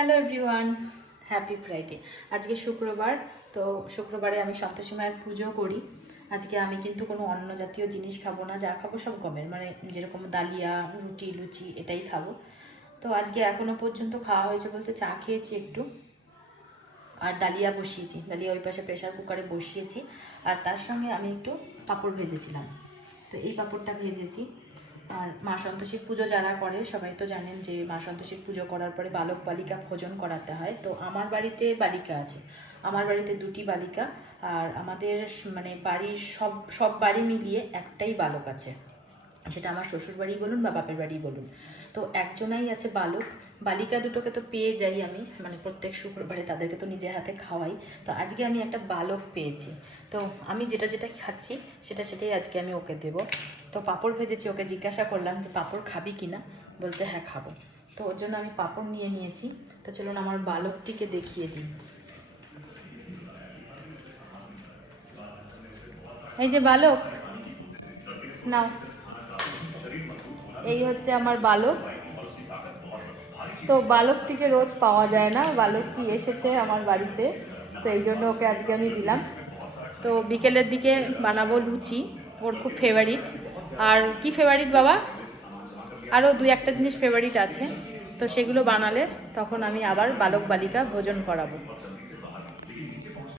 Hello everyone, happy Friday. আজকে শুক্রবার, তো শুক্রবারে আমি সন্তোষী মায়ের পুজো করি। আজকে আমি কিন্তু কোনো অন্য জাতীয় জিনিস খাবো না, যা খাবো সব গমের, মানে যেরকম ডালিয়া, রুটি, লুচি এটাই খাবো। তো আজকে এখনও পর্যন্ত খাওয়া হয়েছে বলতে চা খেয়েছি একটু, আর ডালিয়া বসিয়েছি, ডালিয়া ওই পাশে প্রেশার কুকারে বসিয়েছি। আর তার সঙ্গে আমি একটু পাঁপড় ভেজেছিলাম, তো এই পাঁপড়টা ভেজেছি। আর মা সন্তোষীর পুজো যারা করে সবাই তো জানেন যে মা সন্তোষীর পুজো করার পরে বালক বালিকা ভোজন করাতে হয়। তো আমার বাড়িতে বালিকা আছে, আমার বাড়িতে দুটি বালিকা, আর আমাদের মানে বাড়ির সব সব বাড়ি মিলিয়ে একটাই বালক আছে, সেটা আমার শ্বশুর বাড়ি বলুন বা বাপের বাড়ি বলুন। তো একজনাই আছে বালক। বালিকা দুটোকে তো পেয়ে যাই আমি, মানে প্রত্যেক শুক্রবারে তাদেরকে তো নিজের হাতে খাওয়াই। তো আজকে আমি একটা বালক পেয়েছি, তো আমি যেটা যেটা খাচ্ছি সেটাই আজকে আমি ওকে দেব। তো পাঁপড় ভেজেছি, ওকে জিজ্ঞাসা করলাম যে পাঁপড় খাবি কি না, বলছে হ্যাঁ খাবো। তো ওর জন্য আমি পাঁপড় নিয়ে নিয়েছি। তো চলুন আমার বালকটিকে দেখিয়ে দিই। এই যে বালক, নাও, এই হচ্ছে আমার বালক। তো বালকটিকে রোজ পাওয়া যায় না, বালকটি এসেছে আমার বাড়িতে, তো এই জন্য ওকে আজকে আমি দিলাম। তো বিকেলের দিকে বানাবো লুচি, ওর খুব ফেভারিট। আর কি ফেভারিট বাবা, আরও দুই একটা জিনিস ফেভারিট আছে, তো সেগুলো বানালে তখন আমি আবার বালক বালিকা ভোজন করাবো।